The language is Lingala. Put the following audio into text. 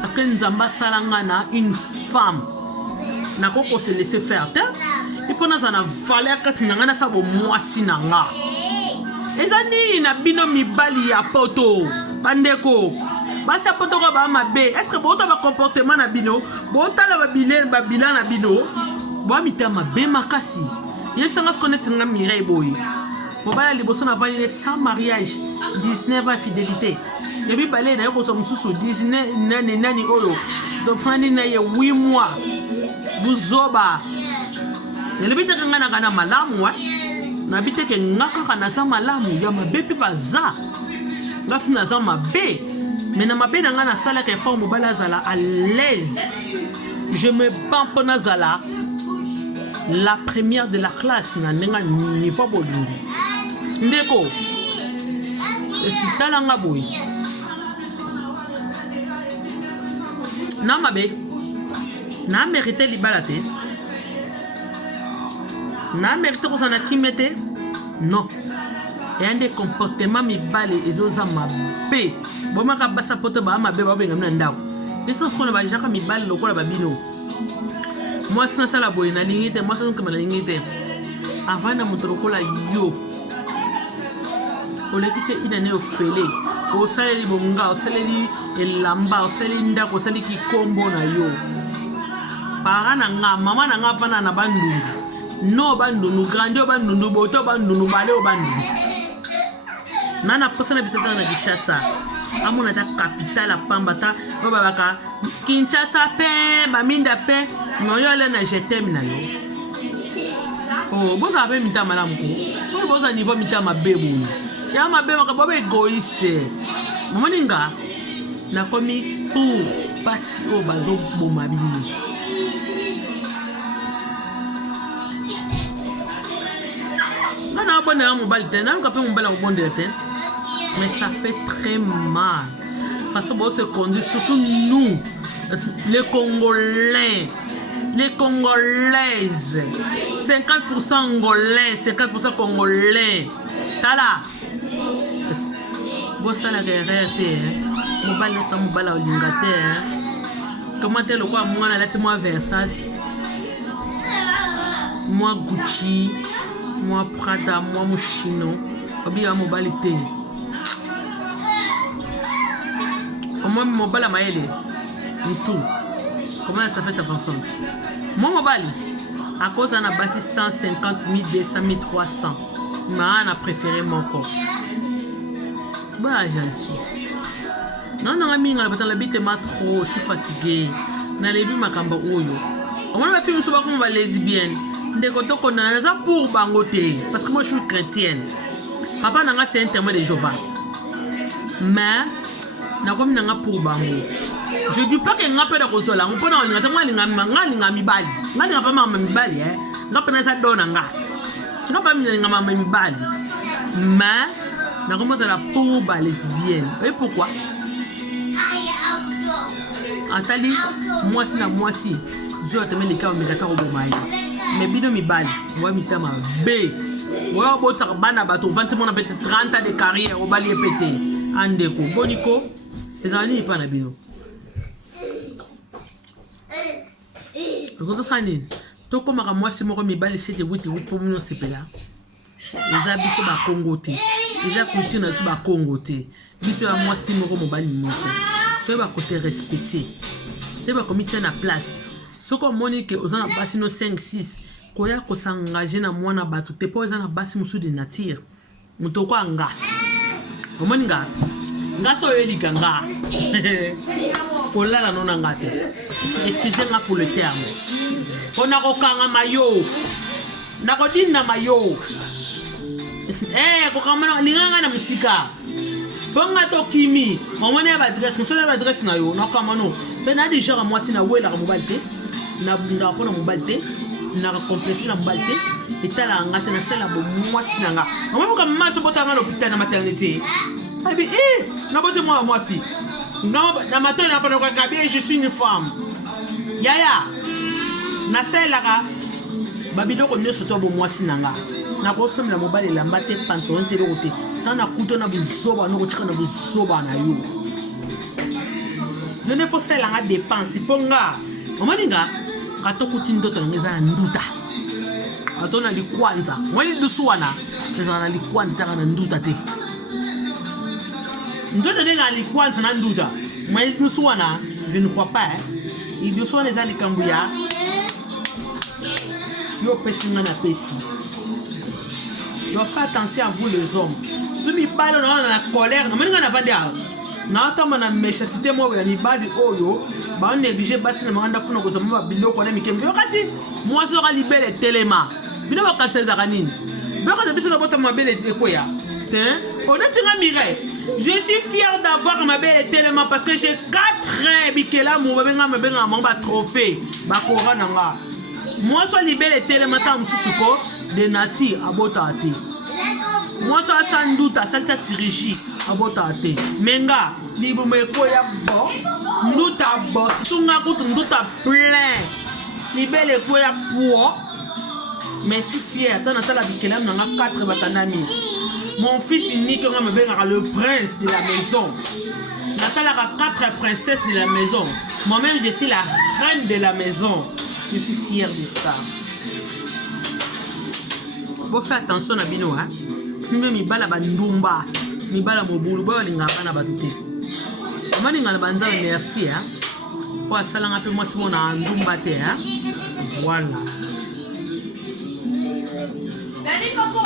parce que nzamba salangana une femme nakoko se laisser faire te il faut na zana valeur que ngana sa bo mwasi nanga ezani na bino mibali ya poto bandeko basi poto ko ba mabe est-ce que bota ba comportement na bino bota la babila na bino bo mita mabe makasi yesanga se connaître nga Mireille boy mobala liboso na vanye sans mariage 19 ans fidélité et puis balé na ko so mususu 19 nani oyo to fani na ye 8 mois buzoba nelebite kanga kana malamu wa na bite ke ngaka kana sa malamu ya mabe pe baza ngapi na za mabe mais na mabe na ngana sala ke forme mobala zala à l'aise je me bats pour nazala la première de la classe na nenga niveau bolungu ndeko talanga boy na mabe na mérité libalate na mérité ko sana kimete non et un des comportements mibale ezoza mabe bomaka basa poto ba mabe ba benga na ndako eso skona ba jaka mibale lokola babino moi c'est ça la boy na lingite moi c'est comme la lingite avant na mutrokola yo oleki se inane ofele o saleli bonga o saleli elamba o saleli ndako o saleli kikombo na yo parana nga mama na nga fana na bandu no bandu nu grandi o bandu nu boto bandu nu bale o bandu nana posana bisata na Kinshasa amona ta capitale pamba ta babaka Kinshasa pe baminda pe noyo le na jetem na yo oh boza be mita malamu ko boza niveau mita mabebo ya mabebo ka bobe égoïste moninga na komi pour pasi o bazo boma bini kana bona mobile te na ka pe mobile o bonde te mais ça fait très mal parce que bon se conduit surtout nous les Congolais les Congolaises 50% Angolais 50% Congolais tala bon ça la guerre te mobile ça mobile o lingate comment te le quoi moi na lati moi Versace moi Gucci moi Prada moi Moschino obiya mobile te moi mobile maele tout comment ça fait avancer mon mobile à cause d'un basse 150 000 200 000 300 mais on a préféré mon corps bah gentil non non ami on a la bite ma trop je suis fatigué na lebi makamba oyo on va faire so ba comme va lesbienne ndeko to kona za pour bangote parce que moi je suis chrétienne papa nanga c'est un témoin de Jéhovah mais na comme nanga pour bango je dis pas que nga pe da kozola on pona on ngata ngani ngami mibali ngani ngapa mama mibali ngapa na sa dona ngapa mimi ngama mama mibali mais na comme de la pour ba lesbienne et pourquoi atali moi si na moi si je te mets les cas mais au bomai mais bino mibali moi mitama b moi bota bana bato 20 mon peut-être 30 ans de carrière au bali pété andeko boniko ezani pa na bino Roto sani to koma ka mwasi moko mibali sete wuti pour mino sepela eza biso ba Congo te eza couture na biso ba Congo te biso ya mwasi moko mobali moko to ba ko se respecter te ba komite na place soko moni ke ozana basi no 5 6 koya ko s'engager na mwana batu te po eza na basi musu de nature mutoko anga omoni nga so elika nga kolala nona ngate excusez-moi pour le terme on a kokanga mayo na kodina mayo kokamana linganga na musika bonga to kimi momone ba adresse musole ba adresse na yo na kamano pe na déjà moi si na wela ka mobalite na bunda pona mobalite na complexe na mobalite etala ngate na sela bo moi si nanga momone ka matso botanga l'hôpital na maternité abi na bote moi si na matin na pas na bien je suis une femme yaya na sela ka babido ko nyoso to bo moi si nanga na ko somela mobile lamba te pantalon te rote tana kuto na bizoba no ko tika na bizoba na yo nene fo sala nga dépense ponga omaninga katokuti ndoto ngeza na nduta atona likwanza mwali lusuwana ezana likwanza taka na nduta te ndoto nenga likwanza na nduta mwali lusuwana je ne crois pas il lusuwana ezali kambuya yo pesinga na pesi yo fais attention à vous les hommes tu mi parle dans la colère non menga na vande na tama na méchanceté mo ya mibali oyo ba négliger basi na manda kuna ko zama biloko na mikembe yo kasi moi so ka libele telema bino ba katseza kanini beka de biso na bota mabele ekoya hein on a tinga mire je suis fier d'avoir ma belle tellement parce que j'ai 4 ans bikela mo ba benga ba trophée ba corona nga moi so libele telema ta mususuko de nature abota te moi so sans doute ça chirurgie abota te menga libo me koya bo nduta bo tunga kutu nduta plein libele koya po mais je suis fier tant la bikela na 4 batanami mon fils unique nga me benga le prince de la maison natala 4 princesses de la maison moi-même je suis la reine de la maison je suis fier de ça. Faut faire attention à bino hein. Mimi mibala bandumba, mibala mobulu ba linga bana batute. Mani ngala banza merci hein. Pour sala ngape moi c'est mon ndumba te hein. Voilà. Dani papa.